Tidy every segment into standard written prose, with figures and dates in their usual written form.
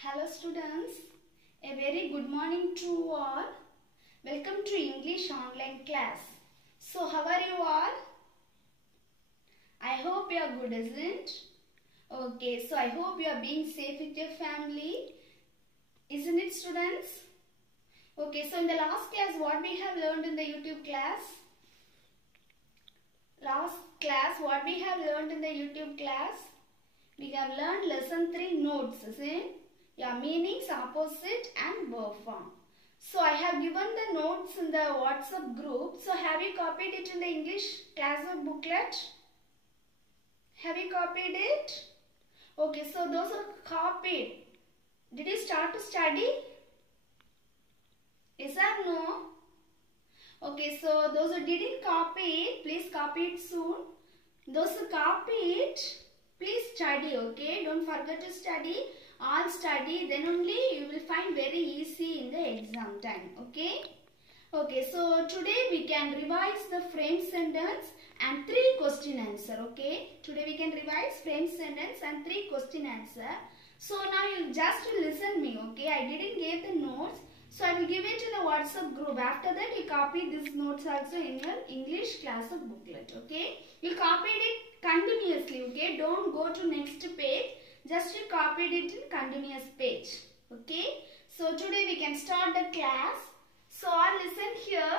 Hello students, a very good morning to all. Welcome to English online class. So how are you all? I hope you are good, isn't? Okay, so I hope you are being safe with your family. Isn't it students? Okay, so in the last class what we have learned in the YouTube class? Last class what we have learned in the YouTube class? We have learned lesson 3 notes, isn't it? Yeah, meanings, opposite and verb form. So I have given the notes in the WhatsApp group. So have you copied it in the English classwork booklet? Have you copied it? Okay, so those are copied. Did you start to study? Yes or no? Okay, so those who didn't copy it, please copy it soon. Those who copied, please study, okay? Don't forget to study. All study, then only you will find very easy in the exam time, okay? Okay, so today we can revise the frame sentence and 3 question answer, okay? Today we can revise frame sentence and 3 question answer. So now you just listen me, okay? I didn't give the notes, so I will give it in a WhatsApp group. After that you copy these notes also in your English class of booklet, okay? You copied it continuously, okay? Don't go to next page. Just you copied it in continuous page. Okay. So today we can start the class. So all listen here.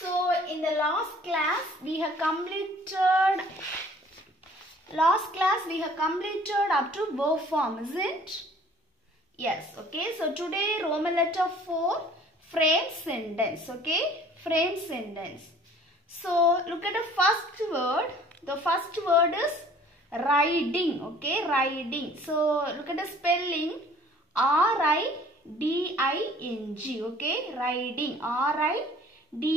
So in the last class we have completed up to verb form, isn't it? Yes. Okay. So today Roman letter 4 frame sentence. Okay. Frame sentence. So look at the first word. The first word is riding, okay, riding. So look at the spelling, R-I-D-I-N-G, okay, riding, R-I-D-I-N-G,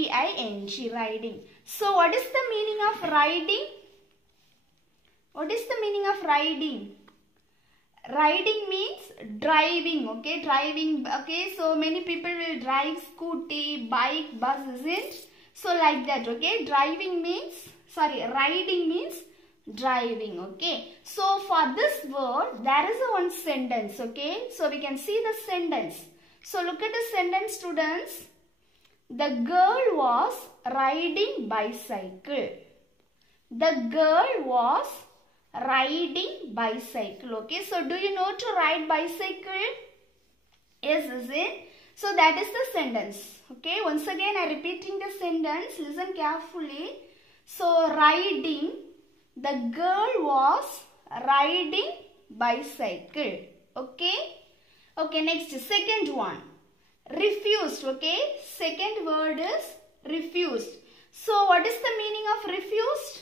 riding. So what is the meaning of riding? What is the meaning of riding? Riding means driving, okay, driving, okay. So many people will drive scooty, bike, bus, isn't? So like that, okay, riding means driving, okay. So for this word there is a one sentence, okay. So we can see the sentence. So look at the sentence, students. The girl was riding bicycle. The girl was riding bicycle, okay. So do you know to ride bicycle? Yes, is it? So that is the sentence, okay. Once again I am repeating the sentence. Listen carefully. So riding, the girl was riding bicycle, okay. Okay, next, second one, refused, okay. Second word is refused. So what is the meaning of refused?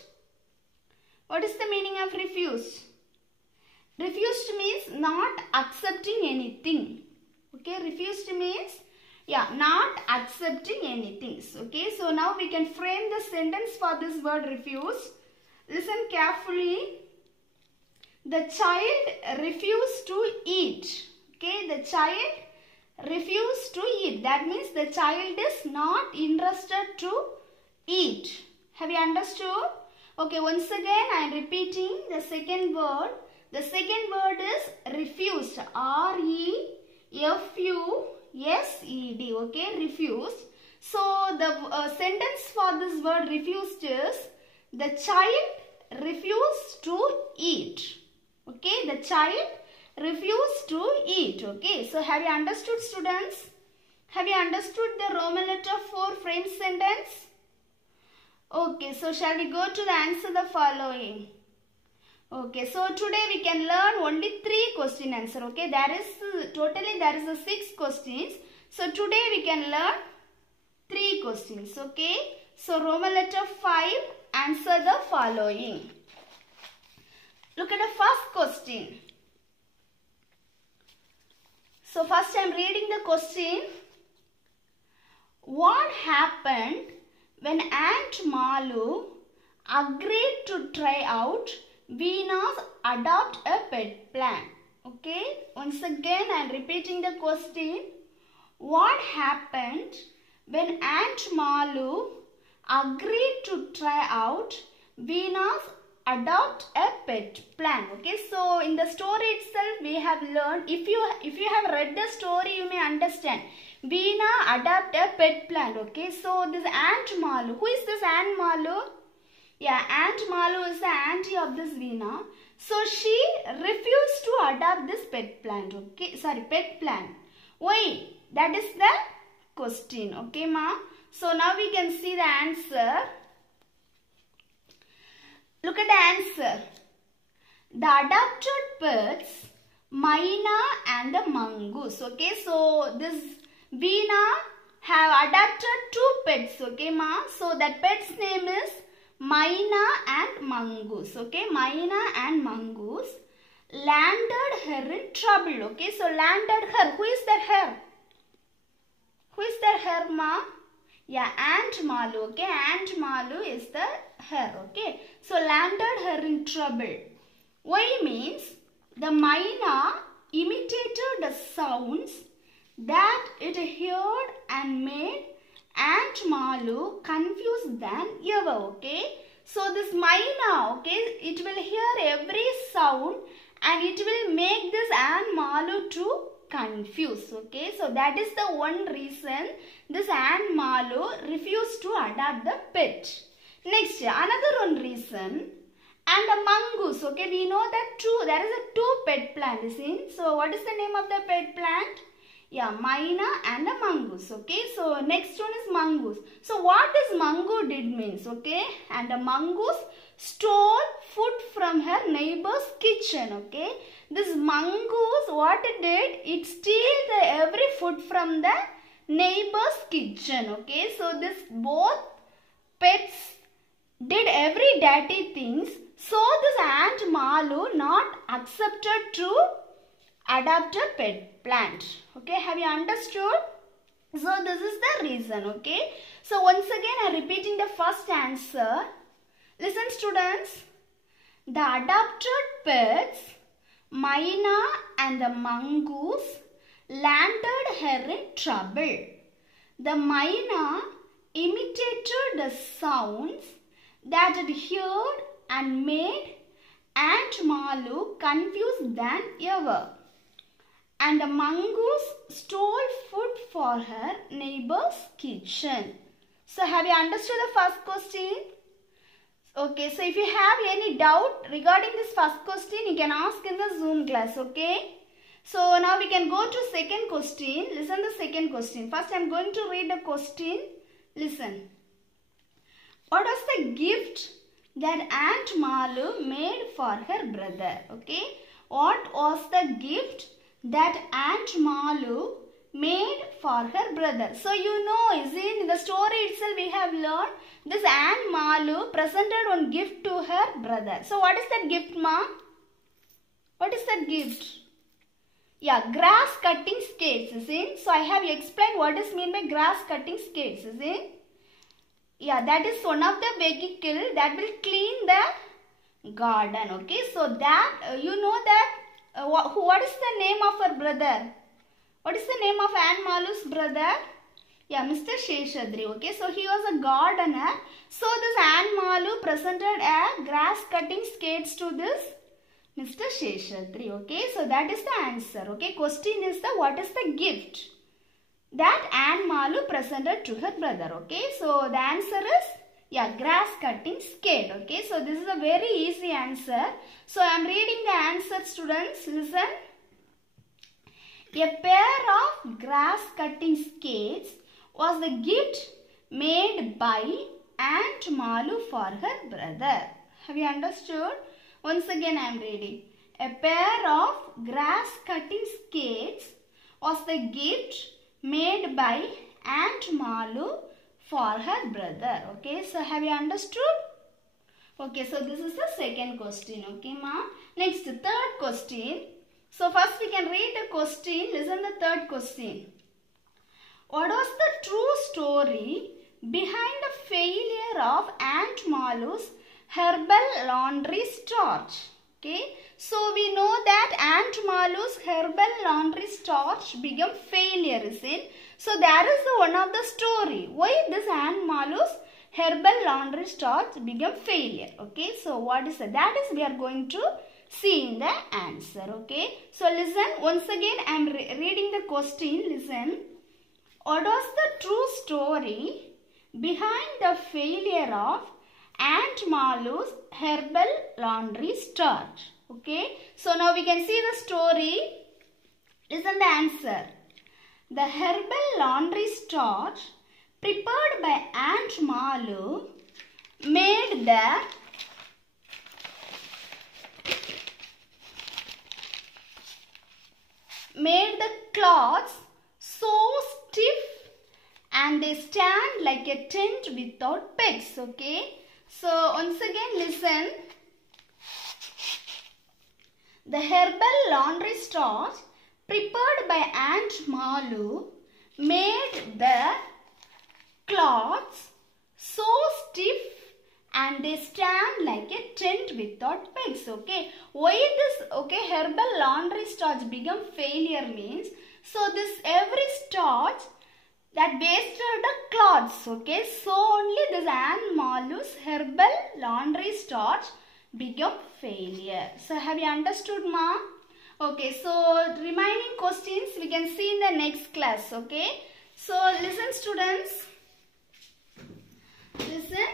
What is the meaning of refused? Refused means not accepting anything, okay. Refused means, yeah, not accepting anything, okay. So now we can frame the sentence for this word refused. Listen carefully. The child refused to eat, okay. The child refused to eat. That means the child is not interested to eat. Have you understood? Okay, once again I am repeating the second word. The second word is refused, R-E-F-U-S-E-D, okay, refused. So the sentence for this word refused is, the child refused to eat, okay. The child refused to eat, okay. So have you understood, students? Have you understood the Roman letter 4 frame sentence? Okay, so shall we go to the answer the following? Okay, so today we can learn only 3 question answer, okay. Totally there is 6 questions. So today we can learn 3 questions, okay. So Roman letter 5, answer the following. Look at the first question. So first I am reading the question. What happened when Aunt Malu agreed to try out Vena's adopt a pet plan? Okay, once again I am repeating the question. What happened when Aunt Malu agreed to try out Vena's adopt a pet plant. Okay, so in the story itself we have learned, if you have read the story you may understand. Veena adopt a pet plant. Okay, so this Aunt Malu, who is this Aunt Malu? Yeah, Aunt Malu is the auntie of this Veena. So she refused to adopt this pet plant. Okay, sorry, pet plant. Why? That is the question. Okay, ma. So now we can see the answer. Look at the answer. The adopted pets, Maina and the mongoose. Okay, so this Veena have adopted two pets. Okay, ma. So that pet's name is Maina and mongoose. Okay, Maina and mongoose landed her in trouble. Okay, so landed her. Who is that her? Who is that her, ma? Yeah, Aunt Malu. Okay, Aunt Malu is the her. Okay, so landed her in trouble. Why means the Maina imitated the sounds that it heard and made Aunt Malu confused than ever. Okay, so this Maina, okay, it will hear every sound and it will make this Aunt Malu to confused. Okay, so that is the one reason this Aunt Malu refused to adopt the pet. Next, another one reason, and a mongoose. Okay, we know that there is a two pet plant is in. So what is the name of the pet plant? Yeah, Maina and a mongoose. Okay, so next one is mongoose. So what this mongoose did means, okay, and the mongoose stole food from her neighbor's kitchen. Okay, this mongoose, what it did, it steal every food from the neighbor's kitchen. Okay, so this both pets did every dirty things. So this Aunt Malu not accepted to adopt a pet plant. Okay, have you understood? So this is the reason. Okay, so once again I am repeating the first answer. Listen students, the adopted pets Maina and the mongoose landed her in trouble. The Maina imitated the sounds that it heard and made Aunt Malu confused than ever. And the mongoose stole food for her neighbor's kitchen. So have you understood the first question? Okay, so if you have any doubt regarding this first question, you can ask in the Zoom class. Okay. So now we can go to second question. Listen the second question. First I am going to read the question. Listen. What was the gift that Aunt Malu made for her brother? Okay. What was the gift that Aunt Malu made for her brother? So you know, is in the story itself we have learned this Aunt Malu presented one gift to her brother. So what is that gift, ma? What is that gift? Yeah, grass cutting skates, is in. So I have explained what is meant by grass cutting skates, is in. Yeah, that is one of the vehicle that will clean the garden. Okay, so that you know that what is the name of her brother? What is the name of Aunt Malu's brother? Yeah, Mr. Sheshadri. Okay, so he was a gardener. So this Aunt Malu presented a grass cutting skates to this Mr. Sheshadri. Okay, so that is the answer. Okay, question is the what is the gift that Aunt Malu presented to her brother. Okay, so the answer is, yeah, grass cutting skate. Okay, so this is a very easy answer. So I am reading the answer, students. Listen. A pair of grass cutting skates was the gift made by Aunt Malu for her brother. Have you understood? Once again I am reading. A pair of grass cutting skates was the gift made by Aunt Malu for her brother. Okay, so have you understood? Okay, so this is the second question. Okay, ma. Next, third question. So first we can read the question. Listen the third question. What was the true story behind the failure of Aunt Malu's herbal laundry starch? Okay, so we know that Aunt Malu's herbal laundry starch became failure, is it? So that is the one of the story. Why this Aunt Malu's herbal laundry starch become failure. Okay, so what is that? That is we are going to see in the answer. Okay, so listen once again. I am reading the question. Listen. What was the true story behind the failure of Aunt Malu's herbal laundry starch? Okay, so now we can see the story. Listen the answer. The herbal laundry starch prepared by Aunt Malu made the cloths so stiff and they stand like a tent without pegs. Okay, so once again listen. The herbal laundry starch prepared by Aunt Malu made the cloths so stiff and they stand like a tent without pegs. Okay, why this herbal laundry starch become failure means, so this every starch that wasted the cloths. Okay, so only this Aunt Malu's herbal laundry starch become failure. So have you understood, ma? Okay, so remaining questions we can see in the next class. Okay, so listen students, listen.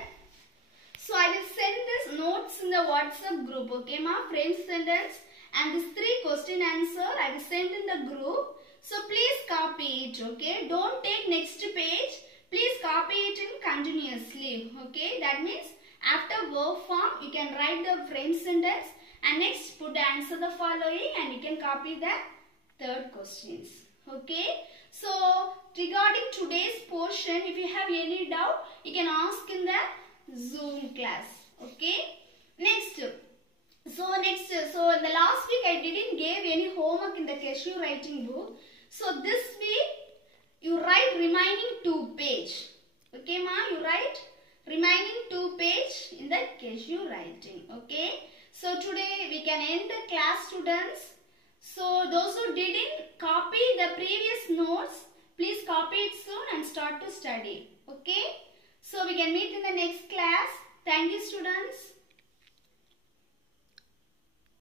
So I will send this notes in the WhatsApp group. Okay ma, frame sentence and this 3 question answer I will send in the group. So please copy it. Okay, don't take next page. Please copy it in continuously. Okay, that means after verb form you can write the frame sentence and next put the answer the following and you can copy the 3rd questions. Okay, so regarding today's portion, if you have any doubt you can ask in the Zoom class. Okay, next, so in the last week I didn't give any homework in the cashew writing book. So this week you write remaining 2 page. Okay ma, you write remaining 2 page in the cashew writing. Okay, so today we can end the class students. So those who didn't copy the previous notes, please copy it soon and start to study. Okay, so we can meet in the next class. Thank you students.